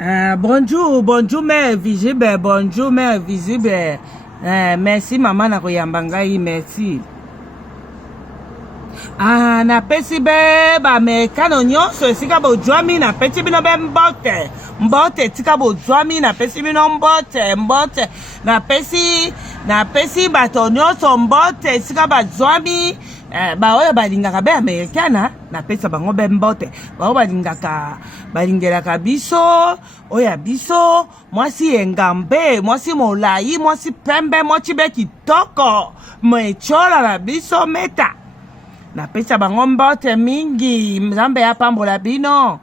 Bonjour, mère visible. Bonjour, mère visible. Merci, maman, na koyambangai, merci. Na pesi be ba me kano nyonso sika bo joami na pesi bino be mbote tika bo joami na pesi bino mbote na pesi bato nyonso mbote sika ba joami ba oyo balingaka be americana na pesa bango be mbote ba balingelaka biso oya biso mwasi engambe mwasi molai mwasi pembe mwasi be kitoko mechola na biso meta na pesa bango mbote mingi mzambe ya pambola bino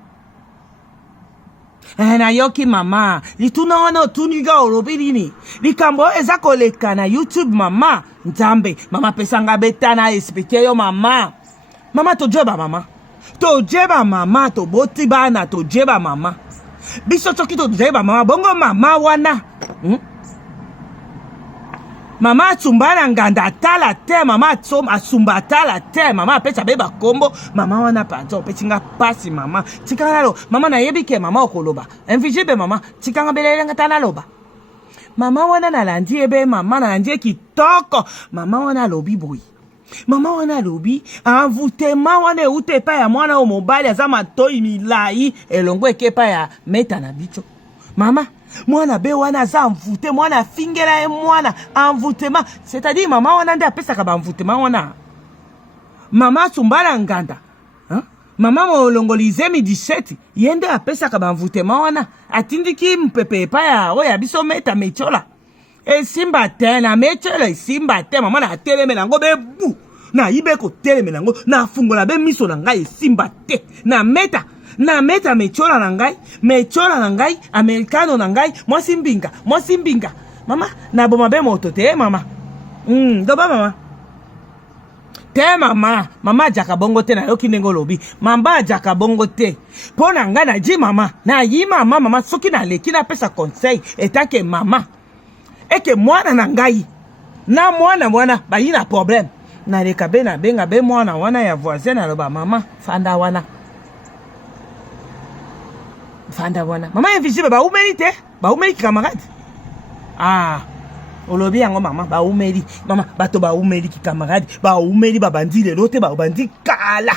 na yoki mama lituna wana otuniga olobi nini likambo eza koleka na YouTube mama nzambe mama pesanga betana explique yo mama tojeba mama toboti bana tojeba mama biso toki tojeba mama bongo mama wana Mama atumbana nganda tala te mama asumba tala te mama apesa beba kombo mama wana pato petinga pasi mama tikanga lo mama na yebike mama okoloba invisible mama tikanga belelenga tana loba mama wana na landi ebe mama na landi kitoko mama wana lobi boy mama wana lobi envoûtement wana ute pa ya mwana o mobali azama toyi milai elongo ekepa ya meta na bicho mama mwana be wana za envoûté mwana fingera e mwana envoûtement c'est-à-dire mama wana nde apesaka ba envoûtement wana mama tumbala nganda mama molongolize mi 17 yende apesaka ba envoûtement wana atindiki mpepe pa ya oya biso meta mechola esimba te na mechola esimba te mama na telemela ngo be bu na ibe ko telemela ngo na fungola be miso na ngai esimba te na meta mechola na ngai americano na ngai mwasi mbinga mama na boma be moto te mama doba mama te mama jaka bongo te na yoki ndenge lobi mamba jaka bongo te pona nga na ji mama na yi mama soki na leki na pesa conseil etake mama eke mwana na ngai na mwana bayi na problème na leka be na benga be mwana wana ya voisin na loba mama fanda wana mama invisible ba umeli camarade olobi yango mama ba umeli mama bato ba umeli ki camarade ba umeli babandi lelo te ba bandi kala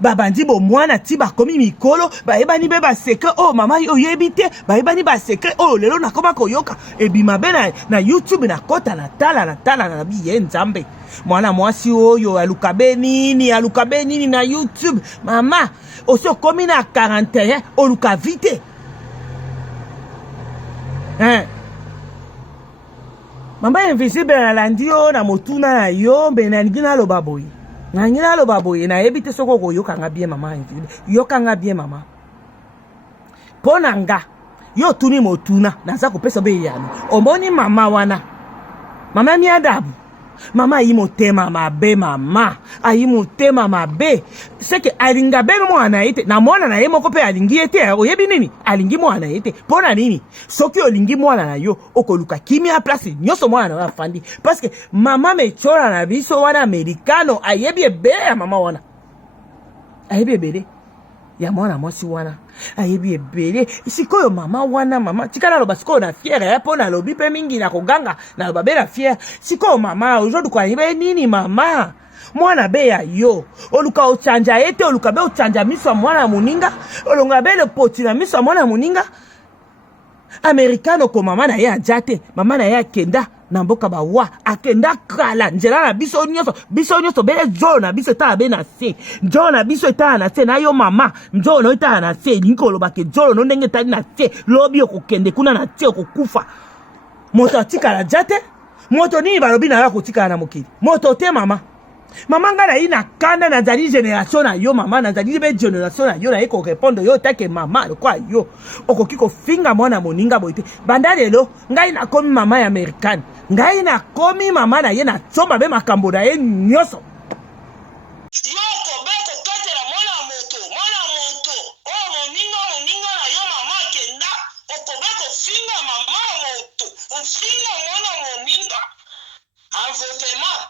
babandi bo mwana ti ba komi mikolo ba ebani be ba secret mama oyebi te ba ebani ba secret lelo na koma koyoka ebima be na YouTube na kota na tala na biye nzambe mwana mwasi oyo alukabe nini na YouTube mama oso komi na 41 oluka vite mama invisible na landi yo na motuna na yo mbe na ngina lo baboyi na ebite soko koyoka nga bien mama invisible yoka nga bien mama pona nga yo tuni motuna naza kopesa be yano omoni mama wana mama miadabu mama ayi motema mabe seke alinga beno mwana yete na mwana na ye moko pe alingi yete oyebi nini alingi mwana yete pona nini soki olingi mwana na yo okoluka kimia place nyoso mwana na afandi parce que mama mechola na biso wana americano ayebi ebele ya mama wana ayebi ebele ya mwana mwasi wana ayebi ebele sikoyo mama tikala loba sikoyo na fiere ya pona lobi pe mingi na koganga na loba be na fiere sikoyo mama aujourd'hui kwa ibe nini mama mwana be ya yo oluka ochanja ete oluka be ochanja miso mwana muninga olonga be le poti na miso mwana muninga americano ko mama na ye ajate mama na ye akenda na mboka bawa akenda kala njela na biso nyonso bele jo na biso ta be na se jo na biso ta na se na yo mama njo no ta na se linkolo bake jo no ndenge ta na se lobi okokende kuna na te okokufa moto atikala jate moto nini balobi na yako tikala na mokili moto te mama nga na ina kanda na zali generation na yo mama na zali be generation na yo na eko répondre yo take mama kwa yo okoki ko finga mwana moninga boite banda lelo ngai na komi mama ya american ngai na komi mama na ye na tsomba be makambo na ye nyoso yoko beko katela mwana moto moninga na yo mama kenda okobeko finga mama moto ofinga mwana moninga envoûtement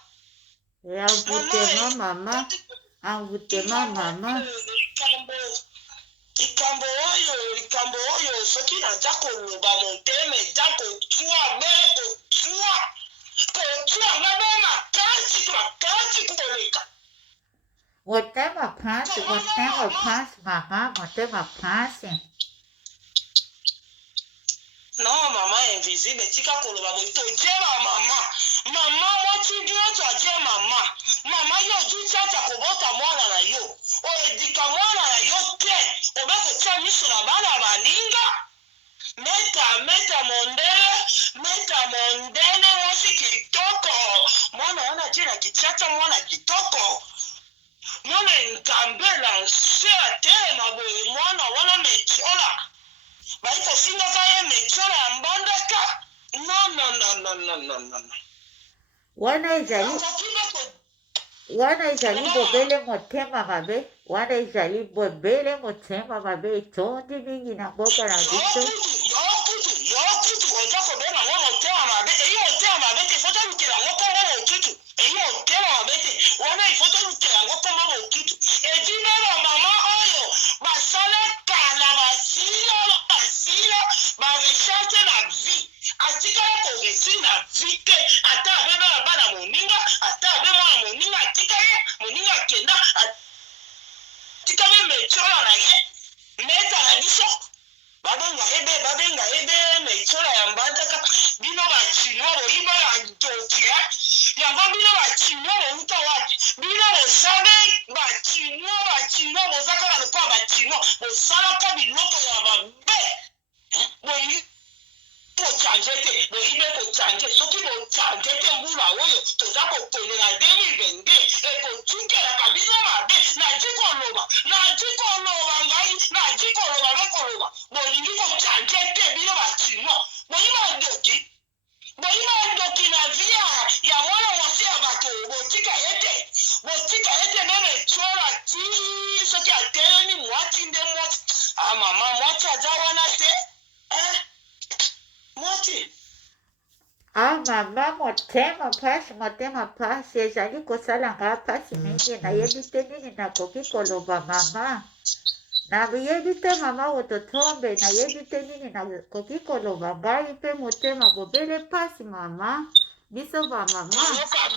envoûtement mama likambo oyo likambo oyo soki naza koloba motema eza kotua bele kotua nga be makasi koleka Motema pasi, mama, motema pasi. non mama invisible tika koloba boye tojema mama mwati nyonso aje mama yo jutata kobota mwana na yo oyedika mwana na yo te obe kotia miso na bana baninga meta mondele mwasi kitoko mwana wana je na kichata mwana kitoko mwana nkambela nse atelema boye mwana wana metiola baikosingaka ye metiola ya mbandaka non Wana ezali bobele motema mabe, wana ezali bobele motema mabe etondi mingi na mboka na biso. Yokutu oza kobenga ngo motema mabe eyi motema mabe te fota lukela ngo kombo motutu eyi motema mabe te wana ifota lukela ngo kombo motutu edimela mama oyo basala kala basila baresarte na vi atikala koresi na vi te ata abeba na bana moninga ata abeba na moninga atika ye moninga akenda atika be metiola na ye meta na biso babenga ebe metiola ya mbandaka bino bachino boyiba ya ntokia yango bino bachino bouta wapi bino bozabe bachino bozaka na lokwa bachino bosalaka biloko ya mabe boyi kocanje te boyibe kocanje soki bocanje te mbula oyo toza kokolela 2022 ekotukelaka bino mabe naji koloba bekoloba bolingi kocanje te bino bachino boyiba ndoki na via ya mwana mwasi ya bato botika ete meme tiola ti soki atelemi mwati nde mwati mama mwati aza wana te mwati Mama, motema pasi ezali kosalanga pasi mingi nayebi te nini nakoki koloba mama. Nayebi te mama Ototombe, nayebi te nini nakoki koloba ngai mpe motema bobele pasi mama. Biso ba mama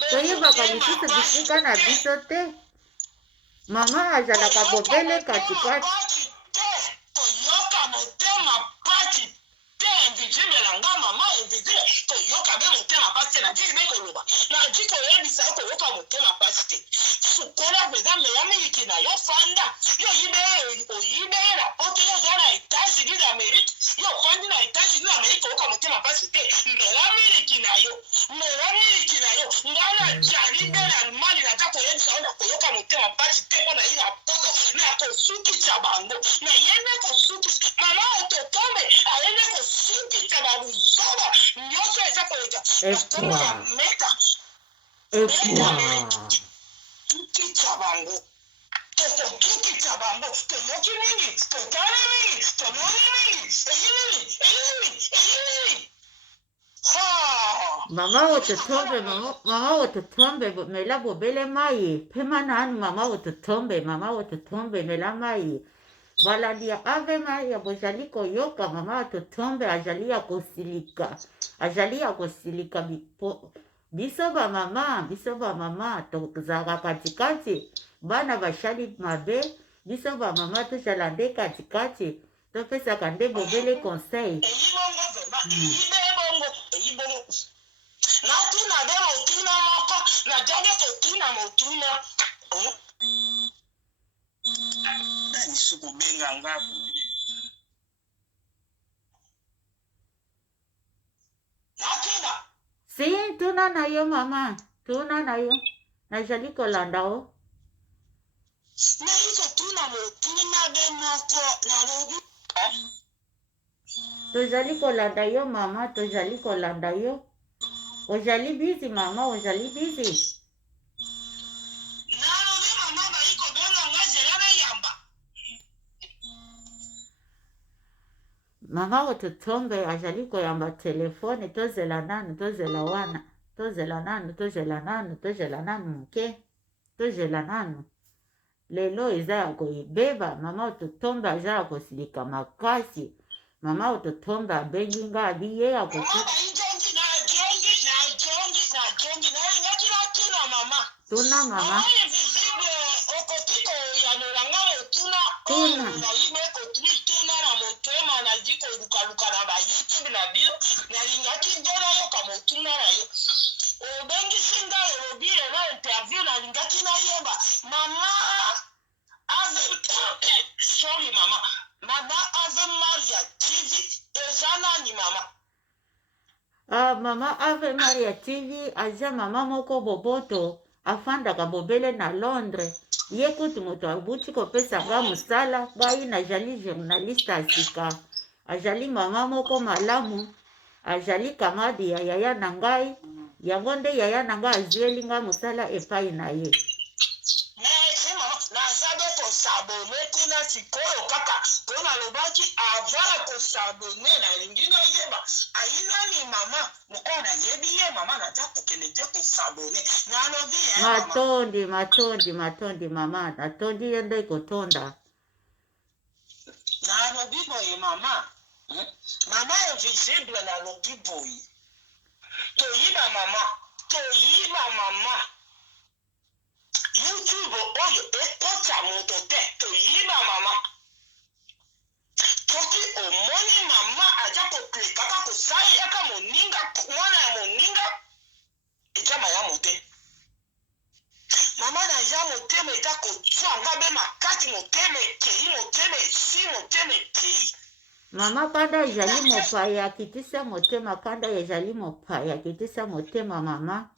toyebaka lisusu bisika na biso te. Mama azalaka bobele katikati. Toyoka motema pasi te invisible na nga mama invisible toyoka be motema pasi na jiki bekoloba na jiki oyebisa yo koyoka motema pasi te sukola peza meya miliki na yo fanda yo oyibe na poto yo oza na États-Unis d'Amérique yo fandi na États-Unis d'Amérique koyoka motema pasi te mela miliki na yo nga na jali be na mali naza koyebisa yo na koyoka motema pasi te mpo na ye na poto na kosukisa bango na yende kosukisa mama Ototombe ayende kosukisa babuzoba nyonso eza koleka nakombo ya meta tukisa bango tokotukisa bango toyoki mingi totali mingi tomoni mingi eyi nini Mama Ototombe mela bobele mai pema nanu mama Ototombe mela mai balandi ya ave mai ya bozali koyoka mama Ototombe azali ya kosilika biso ba mama tozala katikati bana bashali mabe biso ba mama tozala nde katikati topesaka nde bobele conseil. natuna be motuna moko najage kotuna motuna nisukubenga ngaku nakenda Si tuna na yo mama nazali kolanda o nayi kotuna motuna be moko nalobi tozali kolanda yo mama tozali kolanda yo ozali busy mama ozali busy nalobi mama bayi kobenga nga zela beyamba mama Ototombe azali koyamba telefone tozela nanu tozela nanu muke tozela nanu lelo eza ya koyebeba. Mama Ototombe aza ya kosilika makasi. Mama Ototombe abengi nga abi ye ya kokuta. Tuna mama. Tuna. Sorry, mama. Mama Ave Maria TV ezanani mama. Mama Ave Maria TV aza mama moko boboto afandaka bobele na Londres. Ye kutu moto abuti kopesa nga musala bayi na jali journaliste asika. Ajali mama moko malamu. Ajali kamadi ya yaya na ngai. Yango nde yaya na ngai azweli nga musala epai na ye. Merci mama. Nazabe kosabone kuna sikoyo kaka. Kona lobaki avara kosabone na lingina yeba. Ayina ni mama. Mukona yebi ye mama na jako kelede kosabone. Na alobi Matondi mama. Natondi yende kotonda. Na alobi boye mama. Mama invisible na alobi boye. Toyiba mama. YouTube oyo ekota moto te toyiba mama. Toki omoni mama aja koklika kaka kosai yaka moninga mwana ya moninga ejama ya mote. Mama na ya motema eta kotua ngabe makati motema ekei motema esi motema ekei. Mama kanda ejali mopaya kitisa motema kanda ejali mopaya kitisa motema mama.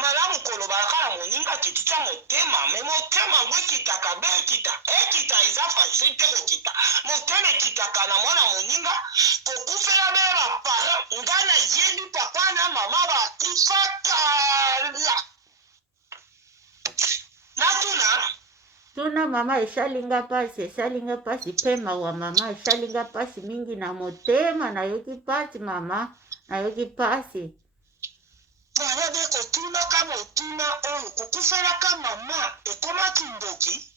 Malamu koloba kala moninga kitisa motema me motema ngwe kitaka be ekita eza facilite kokita motema ekitaka na mwana moninga kokufela be bapara ngana yebi papa na mama bakufakala natuna Tuna mama eshalinga pasi pema wa mama eshalinga pasi mingi na motema na yoki pasi mama na yoki pasi. Mwana beko tuna kama otuna oyo kukufela kama mama ekoma timboki.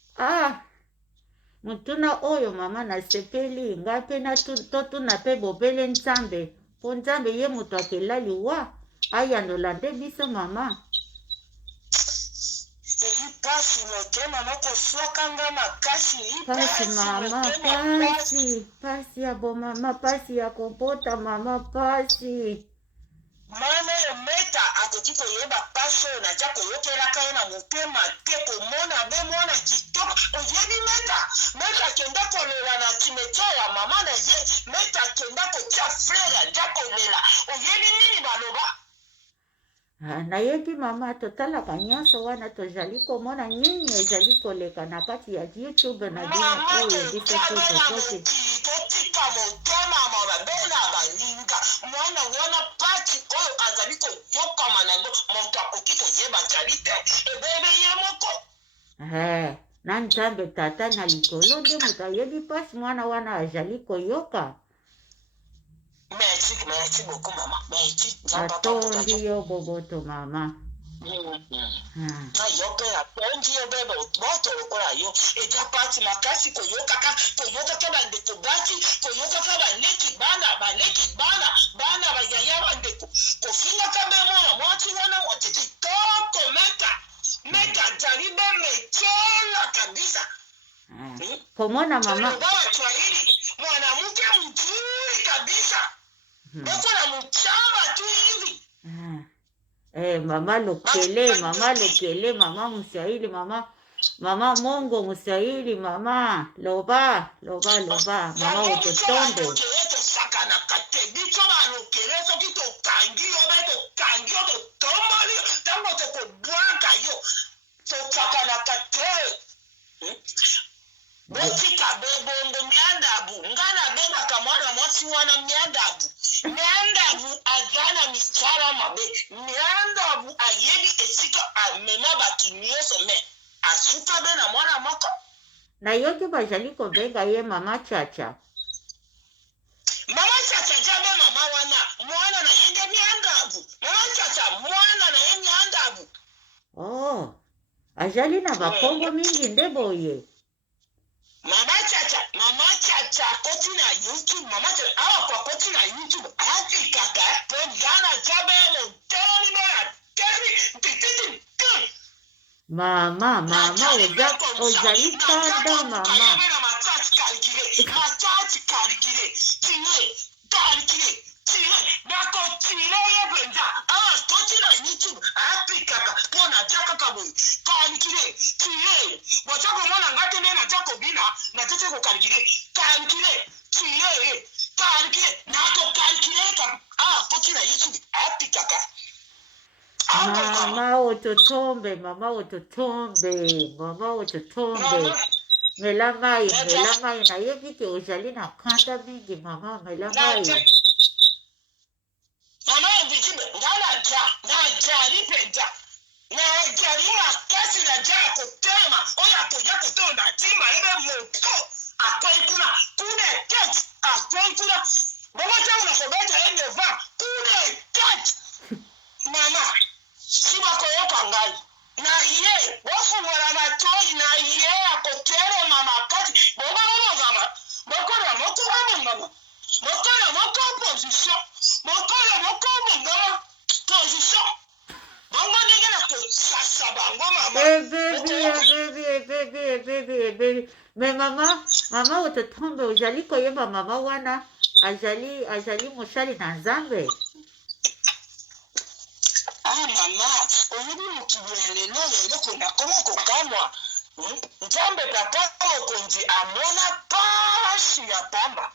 Mutuna oyo mama na sepeli ngape na totuna pe bobele nzambe. Po nzambe ye mutu akelali wa ayandola nde biso mama. Pasi motema noko swakanga makasi. Pasi mama, pasi ya bo mama, pasi ya kompota mama, pasi. Mama yo meta akotiko yeba paso na jako yoke laka na motema teko mona be mona kitoko. Oyebi meta kenda kolela na kimetewa mama na ye meta kenda kotia frere jako lela. Oyebi nini baloba? Na yebi mama totala kanyoso wana tojali komona nyinyi ezali koleka na kati ya YouTube na dina oyo biso kote. Totika motema mama bena balinga mwana wana pati oyo azali koyoka manango moto akokiko yeba jali te ebebe ye moko. Na nzambe tata na likolo nde moto ayebi pasi mwana wana azali koyoka. Merci beaucoup maman. Merci. Atondi yo boboto mama. Na yoka ya ponji yo bebe boto lokola yo. Eja pati makasi koyoka kaba ndeko bati koyoka kaba neki bana bana bayaya bandeko. Kofinga kabe mwana mwati wana mwati kitoko meta jaribe mechola kabisa. Komona mama. Mwanamke mzuri kabisa. Boko na mchamba tu hivi. Mama lokele, mama Mswahili, mama Mongo Mswahili, mama loba, mama Ototombe. Sakana kate bicho malokele soki to kangi to tombali tango to ko bwanka yo. To sakana kate. Botika bebongo miandabu ngana beba kamwana mwasi wana miandabu ajana miskara mabe miandabu ayebi esika amema bakimioso me asuka be na mwana moko na yoki bajali kobenga ye mama chacha jabe mama wana mwana na yende miandabu mama chacha mwana na ye miandabu Oh, azali na bakombo mingi nde boye. Mama chacha koti na YouTube, mama chacha awa kwa koti na YouTube, ati kaka, pongana jabe mo toni na toni titi. Mama, ozali kanda mama. Mama Ototombe. Melamai, na yebi ke ozali na kanda mingi mama, melamai. Mama invisible, ngala jari penda. Na jari makasi na jara kutema, oya kuja kutonda tima ebe moto. Akoi kuna tet, akoi kuna. Mama changu na sobeta ende va, tet. Mama, siba koyoka ngai. Na ye, wafu wala matoi na ye akotero mama kati. Mama. Mokona moko mama. Moko position. Moko mama. Position. Bongo nige na kusasa bango mama. Baby. Me mama Ototombe ozali koyeba mama wana. Azali moshali na Nzambe. Mama, oyebi mokili lelo kuna koma kokamwa. Nzambe papa mokonzi amona pasi ya pamba.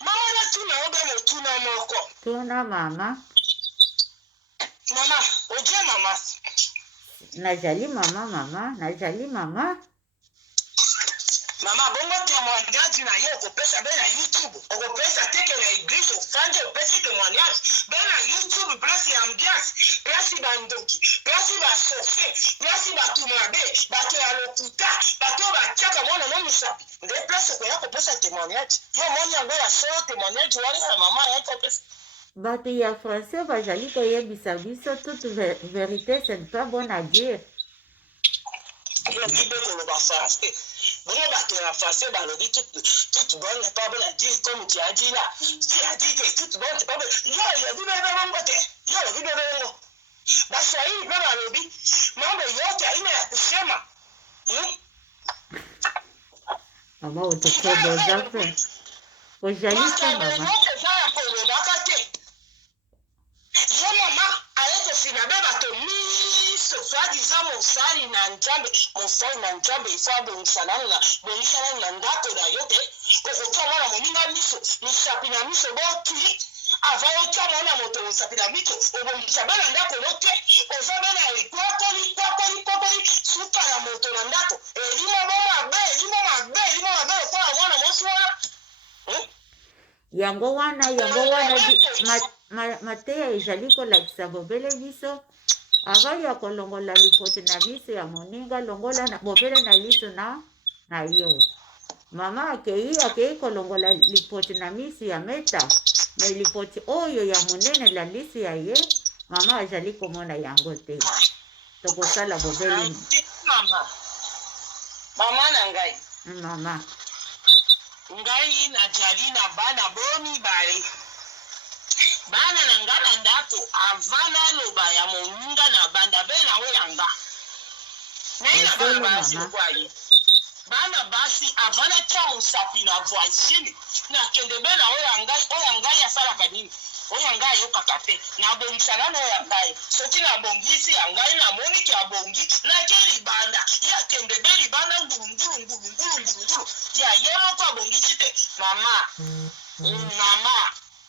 Mama na tuna obe motuna moko. Tuna mama. Mama, oje mama. Najali mama. Mama, bongo témoignage na yo okopesa be na YouTube. Okopesa teke na église ofanje opesi témoignage. Be na YouTube place ya ambiance, place bandoki, place ba sofie, place ba tumabe, bato ya lokuta, bato ba chaka mwana no musapi. Nde place ko ya kopesa témoignage. Yo moni yango ya so témoignage wali na mama ya kopesa. Bato ya français bazali koyebisa biso toute vérité, ce n'est pas bon à dire. Yo bibe koloba français. Bon, bateau en français, balobi toute bonne n'est pas bonne à dire comme tu as dit là. Tu as dit que toute bonne c'est pas bonne. Yo, il a dit bébé mon côté. Yo, il a dit bébé mon. Baswahili bébé balobi. Mambo yote haina ya kusema. Mama Ototombe ozafe. Ozali mama. Yo mama aye fina beba to miso soi-disant mosali na Nzambe ifo abonisana na ndako na yo te okotya mwana moninga miso misapi na miso botui ava otya mwana moto mosapi na miso obomisa be na ndako no te oza be na likwakoli suka na moto na ndako elimo mabe lokola mwana mosi wana yango wana mateya ezali kolakisa bobele biso avali ya kolongola lipoti na biso ya moninga longola na bobele na liso na yo mama akei kolongola lipoti na miso ya meta me lipoti oyo ya monene la liso ya ye mama azali komona yango te tokosala bobele mama na ngai mama ngai najali na bana bomi bale bana na nga na ndako avana loba ya moninga na banda be na oyanga naina bana basi kwaye bana basi avana cha mosapi na voisine na kende be na oyanga ya sala kanini oyanga ayokaka te na bomisana na oyanga soki na bongisi yangai na moniki ya bongi na ke libanda ya kende be libanda ngulungulu ya ye moko abongisi te mama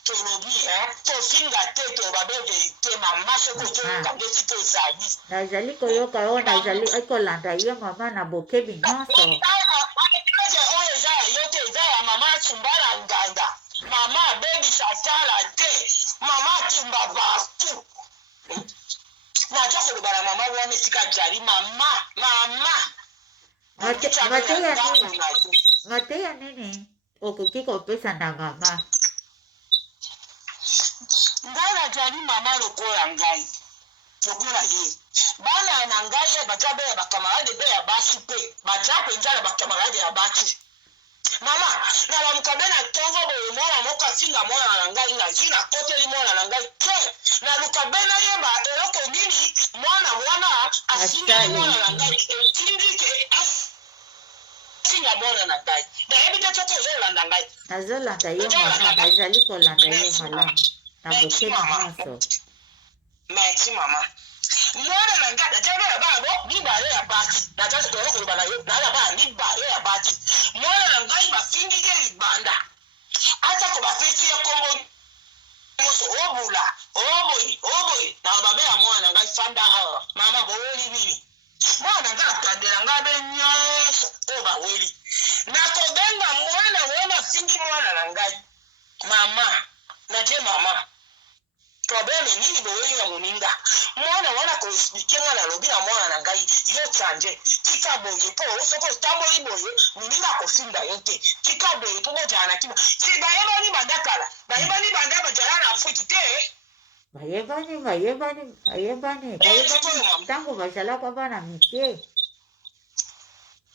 tolobi tofinga te toba be verite mama soko toyoka nde siko ezali nazali koyoka oyo nazali kolanda ye mama na bokebi nyonso oyo eza ya yo te eza ya mama atumbala nganda mama abebisa tala te mama atumba bato naja koloba na mama wana esika jali mama mateya nini okoki kopesa na mama ngai najali mama lokola ngai lokola ye bana na ngai bajabe ya bakamarade be ya basi pe bajabe njala bakamarade ya basi mama na la mkabe na tongo boye mwana moka singa mwana na ngai na jina koteli mwana na ngai ke na lukabe na yeba eloko nini mwana asinga mwana na ngai etindike singa mwana na ngai na ebite toto zolanda ngai nazolanda yo mama nazali kolanda yo malamu na bokeni nyonso merci mama mwana na ngai najabe ya babo mibale ya bati najabe tolo koloba na yo nala ba mibale ya bati mwana na ngai bafingike libanda ata ko bapeti ya kombo nyonso obula oboyi na babe ya mwana na ngai fanda awa mama boweli nini mwana na ngai atandela ngai be nyonso oyo baweli nakobenga mwana fingi mwana na ngai mama naje mama probleme nini boyeli na moninga mwana wana koexplike nga na lobi na mwana na ngai yo tsanje tika boye po soko tamboli boye moninga akofinga yo te tika boye po bojala na kima si bayebani bandakala bayebani banda bajala na futi te bayebani ntango bazalaka bana mike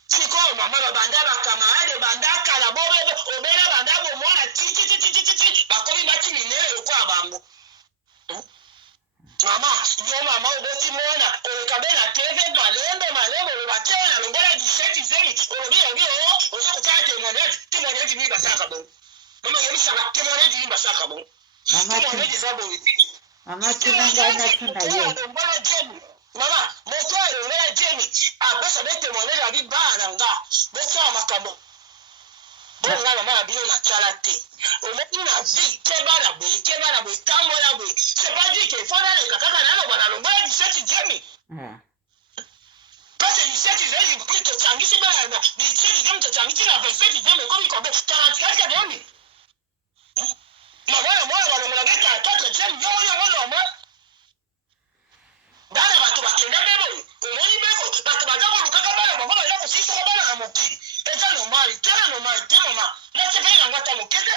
sikoyo mama babanda bakamarade bandakala bobe obela banda bomwana titi bakomi bati minene lokola bango mama yo mama oboti mwana olekabe na tv malembe lobatela longola diseti zeli olobi yangi oza kotala témoignage mini basaka bongo mama yebisaka témoignage mini basaka bongo témoignage eza boye mama tunanga natunda ye mama moto elongola jemi apesa be témoignage abi bana na nga bosala makambo bonga mama na bino na tala te omoni na vie kebana boye tambola boye c'est pas dit que fona le kaka naloba na longola diseti jemi parce que diseti jemi plutôt tangisi bana na diseti jemi tangisi na 27 jemi komi kobe 44 jemi mama mwana balongola be 44 jemi yo normal bana bato bakenda bebo omoni beko bato baza kolukaka bana bango baza kosisaka bana na mokili eza normal te mama nasepeli na nga ta mokete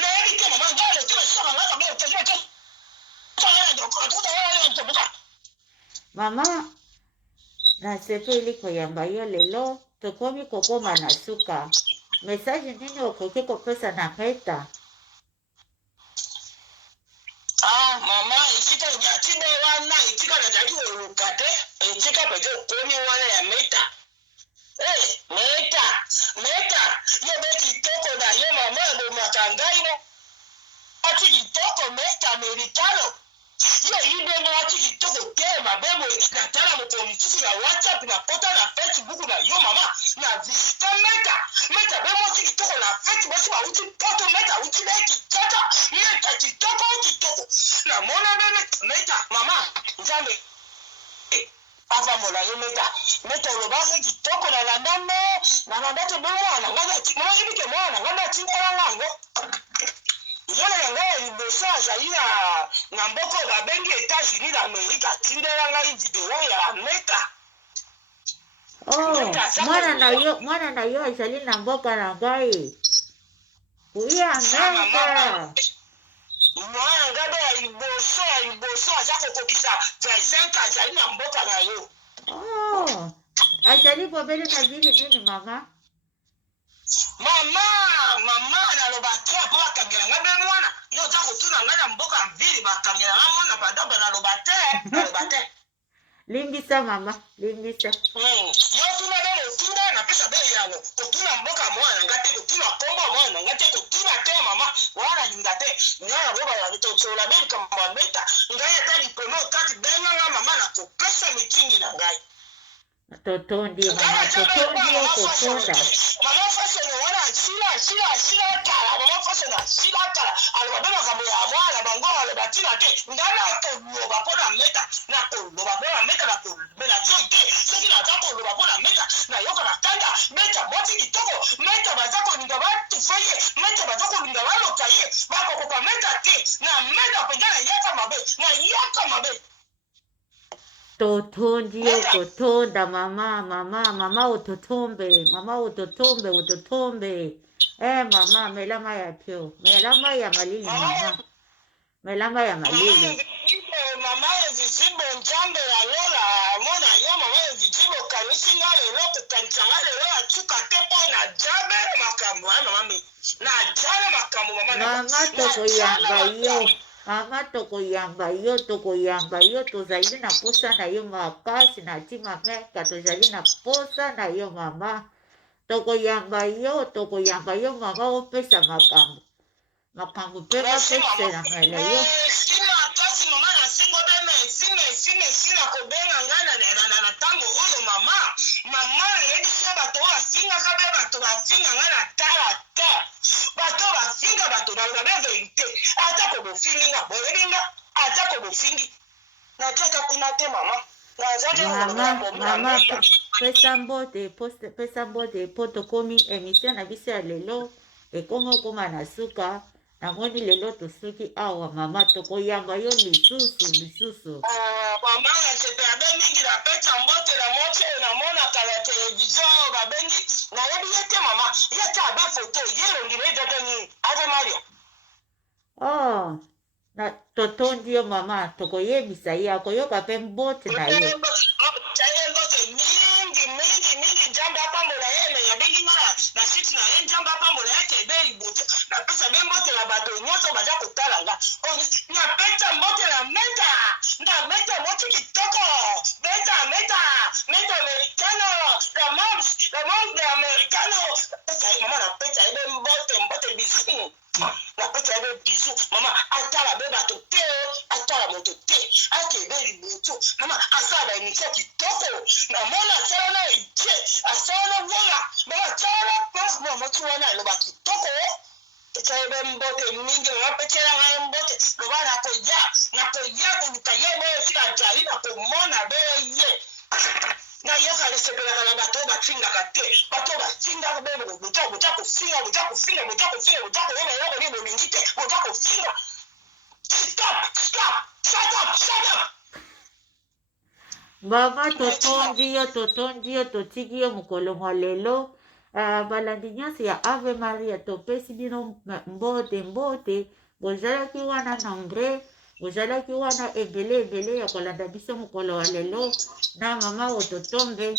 nayebi te mama ngai leki basisaka nga kabe otezete mama nasepeli koyamba yo lelo tokomi kokoma na suka message nini okoki kopesa na meta mama esika nyatibe wana etika nazalaki koluka te etika pete okomi wana ya meta meta yo be kitoko na yo mama ebomaka ngai no ati kitoko meta amerikano yo yibe no ati kitoko te mabebo natala mokolo mosusu na whatsapp na kota na facebook na yo mama na visite meta bemo ati kitoko na feti basi bauti poto meta uti be kitoko meta kitoko na mona be meta mama nzambe apamola yo meta olobaki kitoko na landa te be mwana mwana yebike mwana nga natingola ngango mwana na ngai ya liboso azali na mboka oyo babengi États-Unis d'Amérique atindela ngai video ya meta mwana na yo azali na mboka na ngai uya Amerika mwana ngabe ya liboso aza kokokisa 25 azali na mboka na yo azali bobele na vili nini mama naloba te mpo bakangela nga be mwana yo oza kotuna ngai na mboka mvili bakangela nga mwana padaba naloba te limbisa mama limbisa yo tuna be motunda napesa be yango kotuna mboka mwana nga te kotuna kombo mwana nga te kotuna te mama wana linga te ngai naboba tosola be likambo ya meta ngai ata likolo okati benganga mama na kopesa mitingi na ngai totondi mama totondi yo kotonda mama fashion wana sila kala mama fashion sila kala aloba be makambo ya mwana bango aloba tina te ngai nakoloba mpo na meta nakoloba mpo na meta nakolobela tio te soki naza koloba mpo na meta nayoka na kanda meta mwati kitoko meta baza kolinga batufa ye meta baza kolinga baloka ye bakokoka meta te na meta mpenza nayaka mabe totondi yo kotonda mama Ototombe mama melama ya pyo melama ya malili mama melama ya malili mama ezizibo njambe ya lola mona yo mama ezizibo kanisinga lelo kukanisanga lelo atuka te po na jabe makambo mama me na jabe makambo mama mama tokoyamba yo tozali na posa na yo makasi na ntima meka tozali na posa na yo mama tokoyamba yo mama opesa makambo mpe bapeselanga yo kasi mama nasengo sina kobenga ngai na ntango oyo mama nayebisi bato oyo basingaka mpe bato bafinga ngai na tala te bato bafinga bato naloba be verite atako bofingi nga boyebinga atako bofingi natiaka kuna te mama mama pesa mbote po tokomi emission na biso ya lelo ekomi okoma na suka namoni lelo tosuki awa mama tokoyamba yo lisusu mama nasepeabe mingi napesa mbote na moto oyo namonaka na televizio oyo babengi nayebi ye te mama ye te abe foto ye elongile edodoni ave maria na totondi yo mama tokoyebisa ye akoyoka mpe mbote na ye mbote mingi njambe apambola ye me yabengi nga na site na ye njambe apambola ye kebe liboto napesa be mbote na bato nyonso baza kotala nga napesa mbote na meta moti kitoko meta americano la monde americano napesa ye mama napesa ye be mbote bizu napesa ye be bizu mama atala be bato te atala moto te akebe liboto mama asala baemission kitoko namona asala na eje asala na vola mama asala motu wana eloba kitoko etaebe mbote mingi mapetela ngai mbote loba nakoya koluka ye boyo sika jali nakomona be ye nayoka lesepelaka na bato oyo bafingaka te bato oyo bafingaka be boja kofinga koyeba eloko nini bolingi te boja kofinga stop mama totondi yo totiki yo mokolo mwa lelo balandi nyonso ya ave maria topesi bino mbote bozalaki wana nombre bozalaki wana ebele ya kolanda biso mokolo wa lelo na mama Ototombe